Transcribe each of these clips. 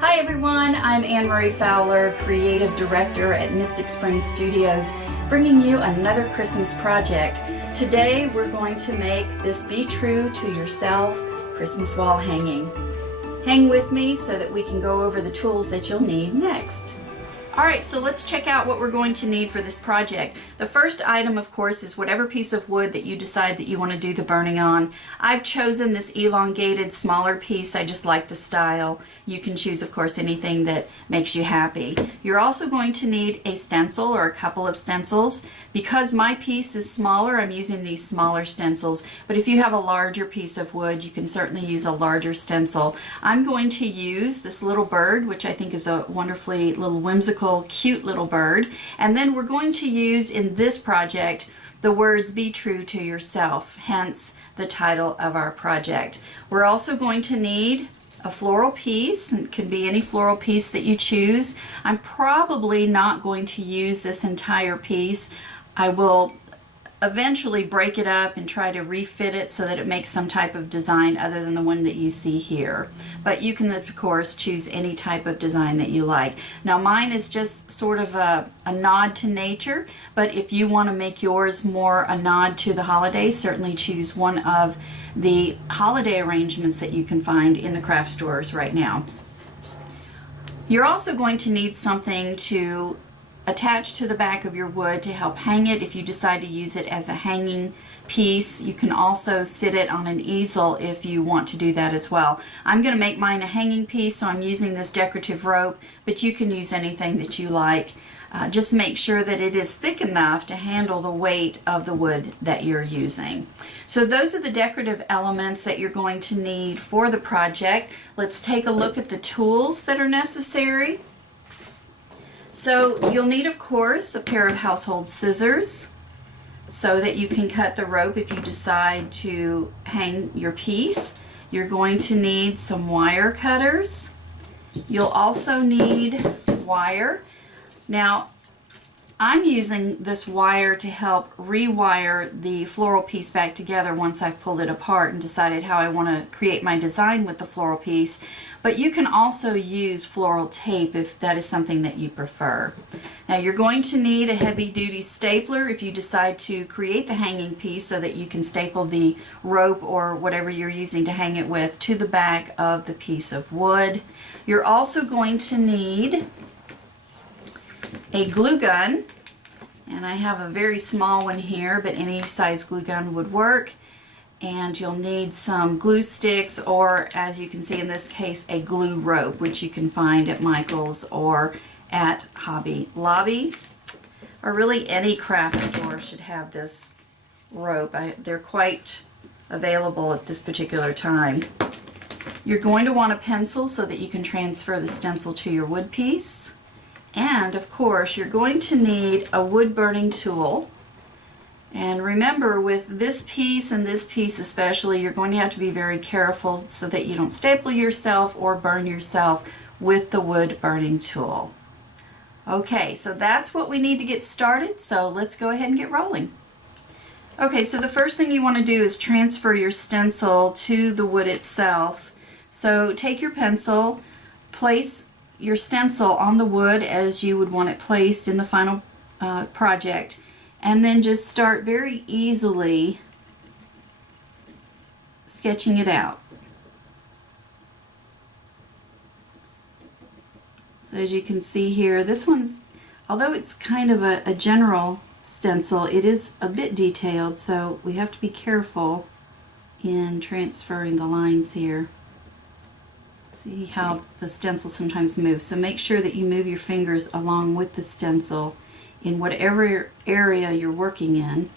Hi everyone, I'm Anne-Marie Fowler, Creative Director at Mystic Spring Studios, bringing you another Christmas project. Today we're going to make this Be True to Yourself Christmas wall hanging. Hang with me so that we can go over the tools that you'll need next. Alright, so let's check out what we're going to need for this project. The first item, of course, is whatever piece of wood that you decide that you want to do the burning on. I've chosen this elongated, smaller piece. I just like the style. You can choose, of course, anything that makes you happy. You're also going to need a stencil or a couple of stencils. Because my piece is smaller, I'm using these smaller stencils, but if you have a larger piece of wood, you can certainly use a larger stencil. I'm going to use this little bird, which I think is a wonderfully little whimsical, cute little bird, and then we're going to use in this project the words "Be True to Yourself," hence the title of our project. We're also going to need a floral piece. It can be any floral piece that you choose. I'm probably not going to use this entire piece. I will eventually break it up and try to refit it so that it makes some type of design other than the one that you see here. But you can, of course, choose any type of design that you like. Now mine is just sort of a nod to nature, but if you want to make yours more a nod to the holidays, certainly choose one of the holiday arrangements that you can find in the craft stores right now. You're also going to need something to attach to the back of your wood to help hang it. If you decide to use it as a hanging piece, you can also sit it on an easel if you want to do that as well. I'm going to make mine a hanging piece, so I'm using this decorative rope, but you can use anything that you like. Just make sure that it is thick enough to handle the weight of the wood that you're using. So those are the decorative elements that you're going to need for the project. Let's take a look at the tools that are necessary. So you'll need, of course, a pair of household scissors so that you can cut the rope if you decide to hang your piece. You're going to need some wire cutters. You'll also need wire. Now, I'm using this wire to help rewire the floral piece back together once I've pulled it apart and decided how I want to create my design with the floral piece. But you can also use floral tape if that is something that you prefer. Now you're going to need a heavy-duty stapler if you decide to create the hanging piece so that you can staple the rope or whatever you're using to hang it with to the back of the piece of wood. You're also going to need a glue gun, and I have a very small one here, but any size glue gun would work. And you'll need some glue sticks, or as you can see in this case, a glue rope, which you can find at Michael's or at Hobby Lobby, or really any craft store should have this rope. They're quite available at this particular time. You're going to want a pencil so that you can transfer the stencil to your wood piece. And of course, you're going to need a wood burning tool. And remember, with this piece and this piece especially, you're going to have to be very careful so that you don't staple yourself or burn yourself with the wood burning tool. Okay, so that's what we need to get started, so let's go ahead and get rolling. Okay, so the first thing you want to do is transfer your stencil to the wood itself. So take your pencil, place your stencil on the wood as you would want it placed in the final project, and then just start very easily sketching it out. So as you can see here, this one's, although it's kind of a general stencil, it is a bit detailed, so we have to be careful in transferring the lines here. See how the stencil sometimes moves, so make sure that you move your fingers along with the stencil in whatever area you're working in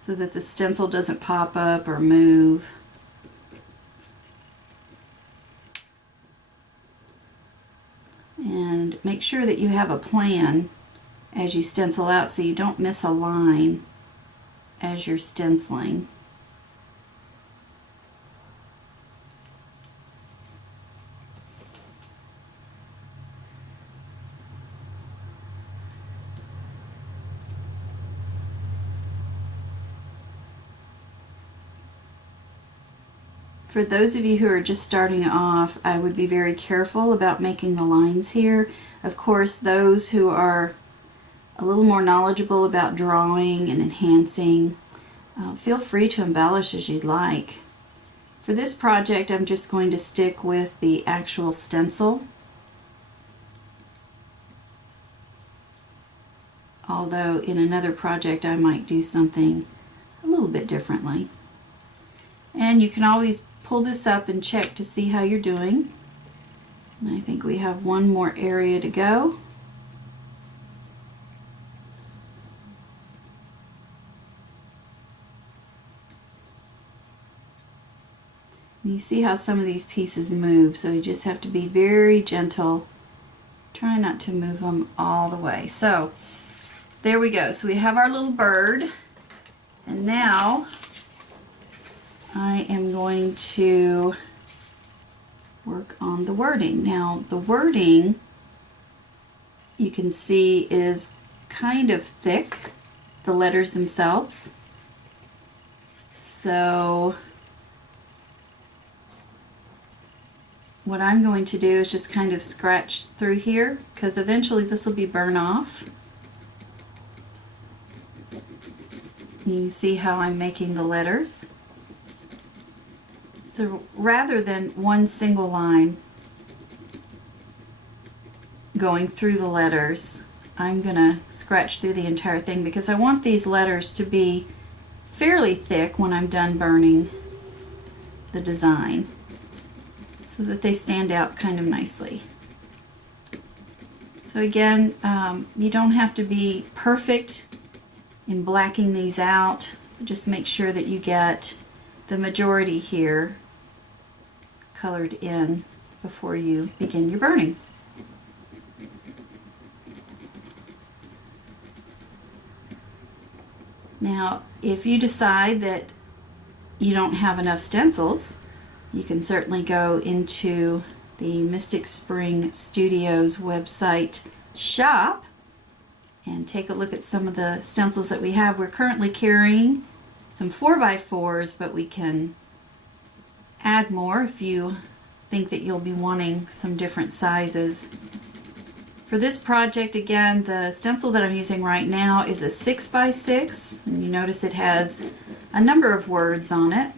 so that the stencil doesn't pop up or move. And make sure that you have a plan as you stencil out so you don't miss a line as you're stenciling. For those of you who are just starting off, I would be very careful about making the lines here. Of course, those who are a little more knowledgeable about drawing and enhancing, feel free to embellish as you'd like. For this project, I'm just going to stick with the actual stencil, although in another project I might do something a little bit differently. And you can always pull this up and check to see how you're doing. And I think we have one more area to go. You see how some of these pieces move, so you just have to be very gentle. Try not to move them all the way. So there we go. So we have our little bird, and now I am going to work on the wording. Now the wording, you can see, is kind of thick, the letters themselves. So what I'm going to do is just kind of scratch through here, because eventually this will be burned off. You can see how I'm making the letters. So rather than one single line going through the letters, I'm going to scratch through the entire thing, because I want these letters to be fairly thick when I'm done burning the design, so that they stand out kind of nicely. So again, you don't have to be perfect in blacking these out. Just make sure that you get the majority here colored in before you begin your burning. Now, if you decide that you don't have enough stencils, you can certainly go into the Mystic Spring Studios website shop and take a look at some of the stencils that we have. We're currently carrying some 4x4s, but we can add more if you think that you'll be wanting some different sizes. For this project, again, the stencil that I'm using right now is a 6x6, and you notice it has a number of words on it,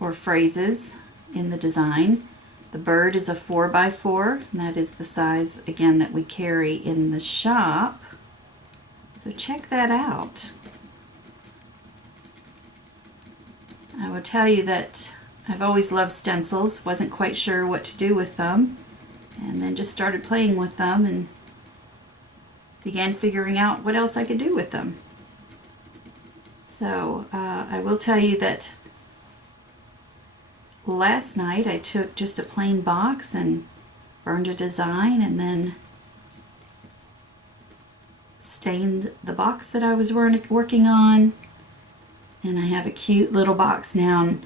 or phrases in the design. The bird is a 4x4, and that is the size, again, that we carry in the shop. So check that out. I will tell you that I've always loved stencils, wasn't quite sure what to do with them, and then just started playing with them and began figuring out what else I could do with them. So I will tell you that last night I took just a plain box and burned a design, and then stained the box that I was working on, and I have a cute little box now.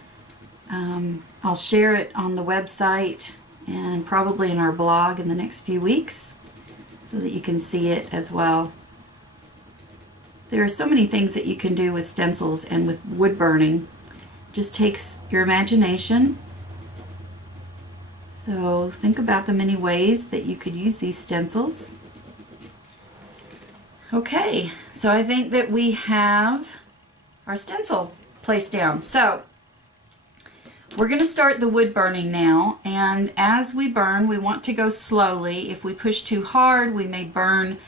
I'll share it on the website and probably in our blog in the next few weeks so that you can see it as well. There are so many things that you can do with stencils and with wood burning. Just takes your imagination. So think about the many ways that you could use these stencils. Okay, so I think that we have our stencil placed down. So we're going to start the wood burning now, and as we burn, we want to go slowly. If we push too hard, we may burn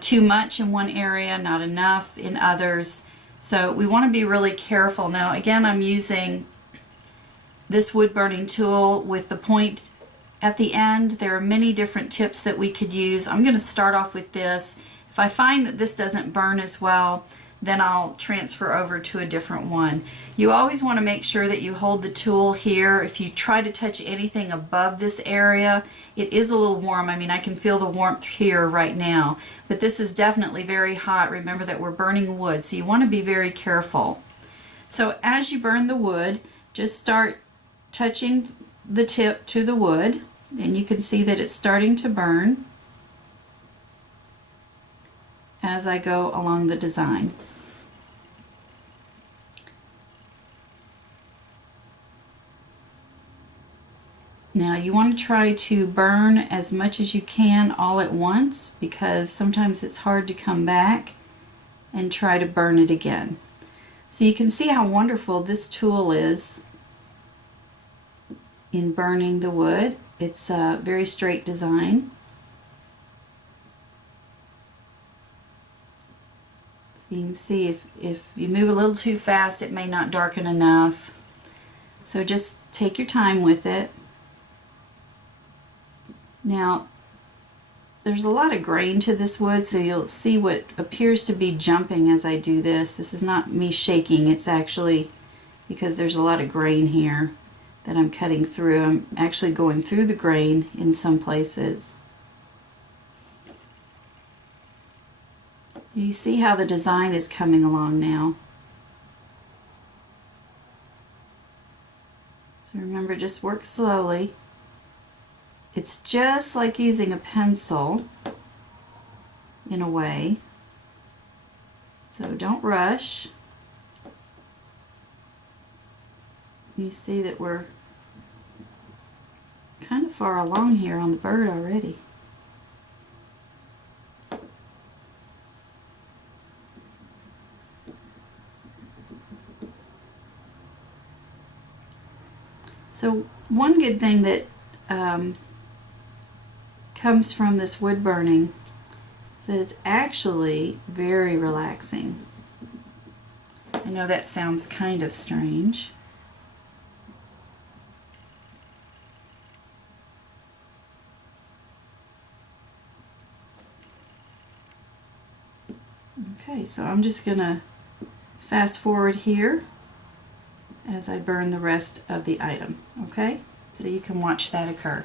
too much in one area, not enough in others. So we want to be really careful. Now again, I'm using this wood burning tool with the point at the end. There are many different tips that we could use. I'm going to start off with this. If I find that this doesn't burn as well, then I'll transfer over to a different one. You always want to make sure that you hold the tool here. If you try to touch anything above this area, it is a little warm. I mean, I can feel the warmth here right now, but this is definitely very hot. Remember that we're burning wood, so you want to be very careful. So as you burn the wood, just start touching the tip to the wood, and you can see that it's starting to burn as I go along the design. Now you want to try to burn as much as you can all at once, because sometimes it's hard to come back and try to burn it again. So you can see how wonderful this tool is in burning the wood. It's a very straight design. You can see if you move a little too fast, it may not darken enough. So just take your time with it. Now, there's a lot of grain to this wood, so you'll see what appears to be jumping as I do this. This is not me shaking, it's actually because there's a lot of grain here that I'm cutting through. I'm actually going through the grain in some places. You see how the design is coming along now. So remember, just work slowly. It's just like using a pencil in a way. So don't rush. You see that we're kind of far along here on the bird already. So one good thing that comes from this wood burning is that it's actually very relaxing. I know that sounds kind of strange. Okay, so I'm just going to fast forward here as I burn the rest of the item, okay? So you can watch that occur.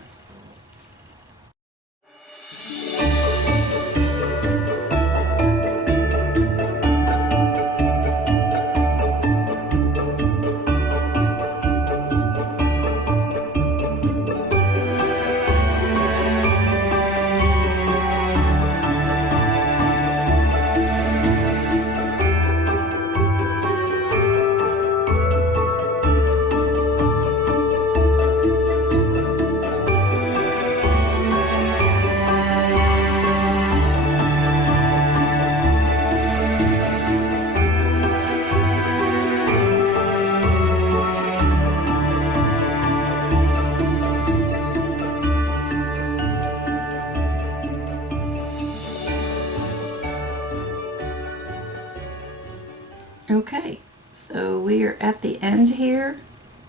Okay, so we are at the end here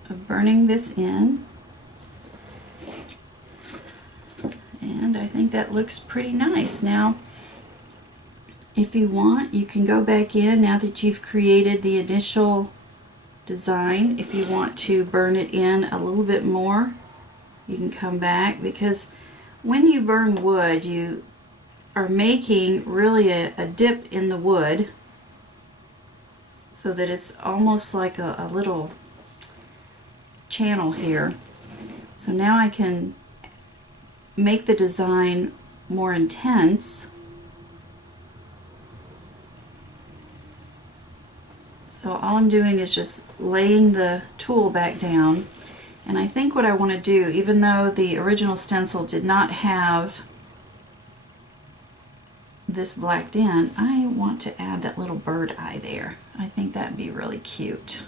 of burning this in, and I think that looks pretty nice. Now, if you want, you can go back in now that you've created the initial design. If you want to burn it in a little bit more, you can come back, because when you burn wood, you are making really a dip in the wood, so that it's almost like a little channel here. So now I can make the design more intense. So all I'm doing is just laying the tool back down. And I think what I want to do, even though the original stencil did not have this blacked in, I want to add that little bird eye there. I think that'd be really cute.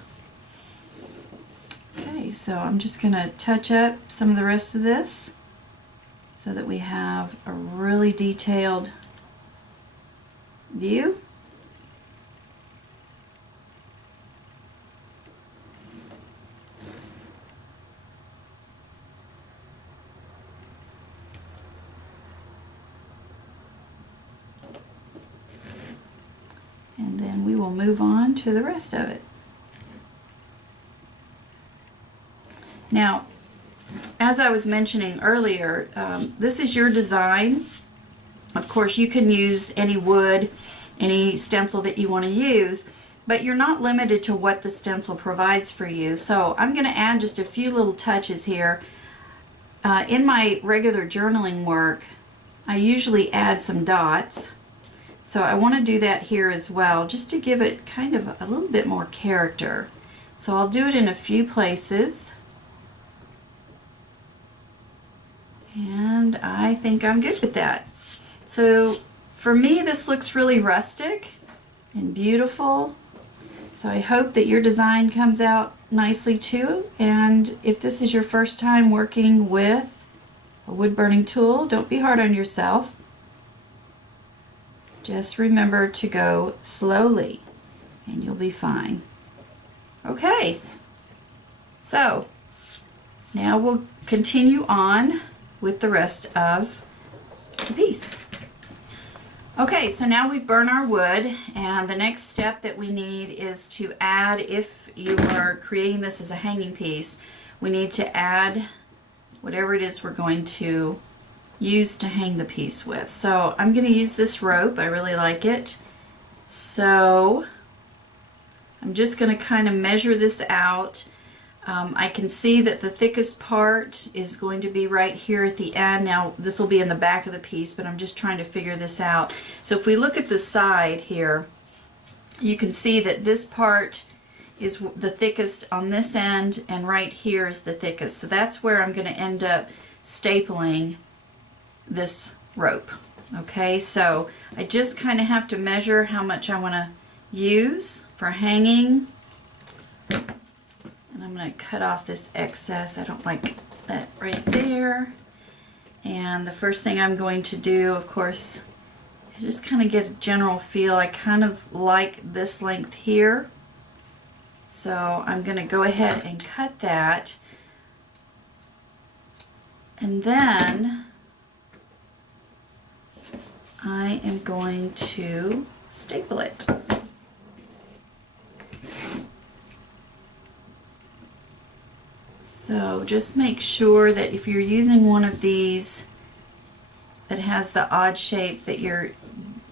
Okay, so I'm just going to touch up some of the rest of this so that we have a really detailed view. And then we will move on to the rest of it. Now, as I was mentioning earlier, this is your design. Of course, you can use any wood, any stencil that you want to use, but you're not limited to what the stencil provides for you. So I'm going to add just a few little touches here. In my regular journaling work, I usually add some dots. So I want to do that here as well, just to give it kind of a little bit more character. So I'll do it in a few places. And I think I'm good with that. So for me, this looks really rustic and beautiful. So I hope that your design comes out nicely too. And if this is your first time working with a wood burning tool, don't be hard on yourself. Just remember to go slowly and you'll be fine. Okay, so now we'll continue on with the rest of the piece. Okay, so now we've burned our wood, and the next step that we need is to add, if you are creating this as a hanging piece, we need to add whatever it is we're going to use to hang the piece with. So I'm going to use this rope. I really like it. So I'm just going to kind of measure this out. I can see that the thickest part is going to be right here at the end. Now this will be in the back of the piece, but I'm just trying to figure this out. So if we look at the side here, you can see that this part is the thickest on this end, and right here is the thickest. So that's where I'm going to end up stapling this rope. Okay, so I just kind of have to measure how much I want to use for hanging. And I'm going to cut off this excess. I don't like that right there. And the first thing I'm going to do, of course, is just kind of get a general feel. I kind of like this length here. So I'm going to go ahead and cut that. And then I am going to staple it. So just make sure that if you're using one of these that has the odd shape, that you're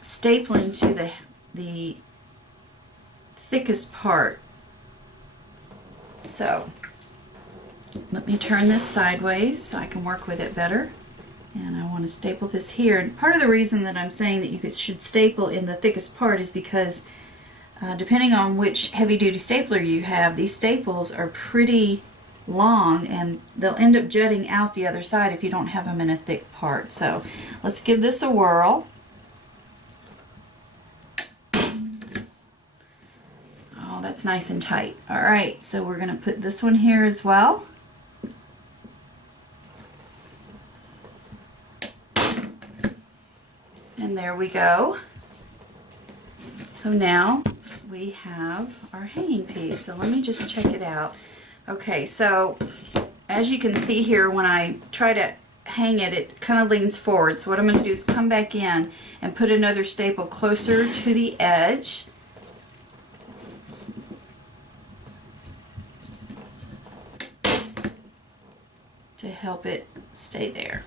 stapling to the thickest part. So let me turn this sideways so I can work with it better. And I want to staple this here. And part of the reason that I'm saying that you should staple in the thickest part is because depending on which heavy-duty stapler you have, these staples are pretty long and they'll end up jutting out the other side if you don't have them in a thick part. So let's give this a whirl. Oh, that's nice and tight. Alright, so we're going to put this one here as well. And there we go. So now we have our hanging piece. So let me just check it out. Okay, so as you can see here, when I try to hang it, it kind of leans forward. So what I'm going to do is come back in and put another staple closer to the edge. To help it stay there.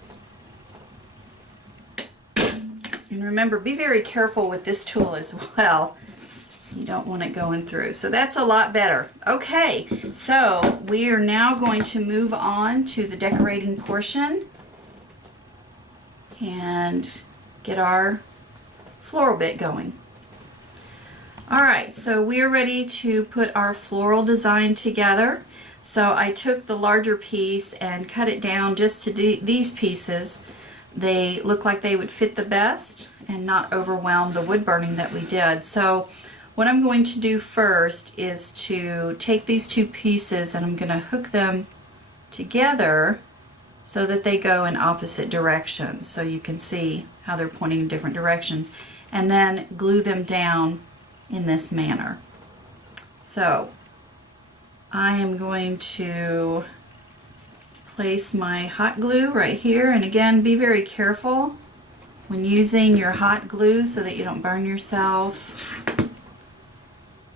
And remember, be very careful with this tool as well. You don't want it going through. So that's a lot better. Okay, so we are now going to move on to the decorating portion and get our floral bit going. Alright, so we are ready to put our floral design together. So I took the larger piece and cut it down just to these pieces. They look like they would fit the best and not overwhelm the wood burning that we did. So what I'm going to do first is to take these two pieces and I'm going to hook them together so that they go in opposite directions. So you can see how they're pointing in different directions. And then glue them down in this manner. So I am going to place my hot glue right here, and again, be very careful when using your hot glue so that you don't burn yourself.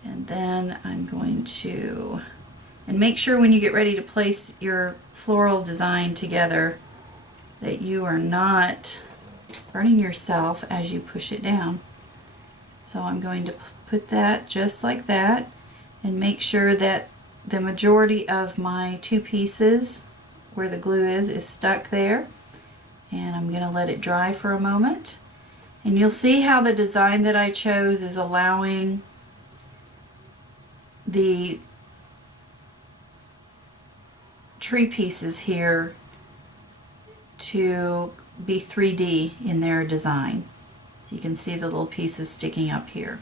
And then I'm going to, and make sure when you get ready to place your floral design together that you are not burning yourself as you push it down. So I'm going to put that just like that and make sure that the majority of my two pieces where the glue is stuck there, and I'm going to let it dry for a moment. And you'll see how the design that I chose is allowing the tree pieces here to be 3D in their design. So you can see the little pieces sticking up here.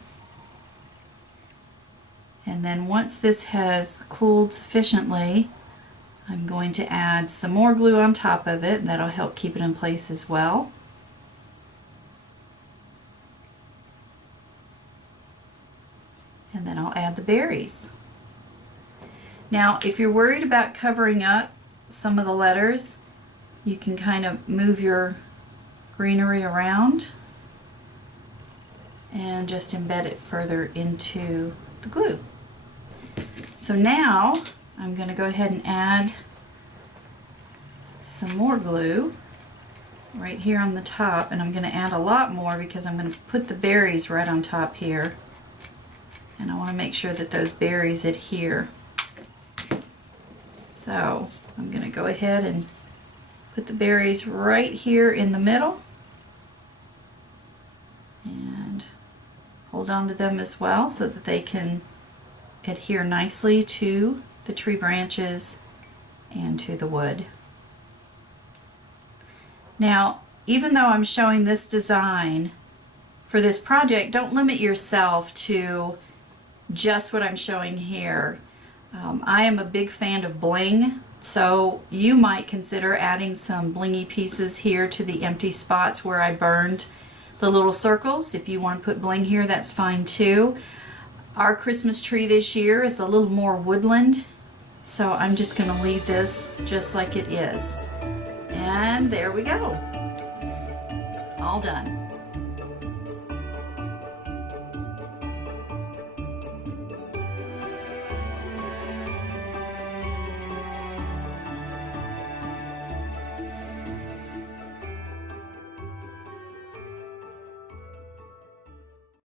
And then once this has cooled sufficiently, I'm going to add some more glue on top of it, and that'll help keep it in place as well. And then I'll add the berries. Now, if you're worried about covering up some of the letters, you can kind of move your greenery around and just embed it further into the glue. So now I'm going to go ahead and add some more glue right here on the top, and I'm going to add a lot more because I'm going to put the berries right on top here, and I want to make sure that those berries adhere. So I'm going to go ahead and put the berries right here in the middle and hold on to them as well so that they can adhere nicely to the tree branches and to the wood. Now, even though I'm showing this design for this project, don't limit yourself to just what I'm showing here. I am a big fan of bling, so you might consider adding some blingy pieces here to the empty spots where I burned the little circles. If you want to put bling here, that's fine too. Our Christmas tree this year is a little more woodland, so I'm just going to leave this just like it is. And there we go. All done.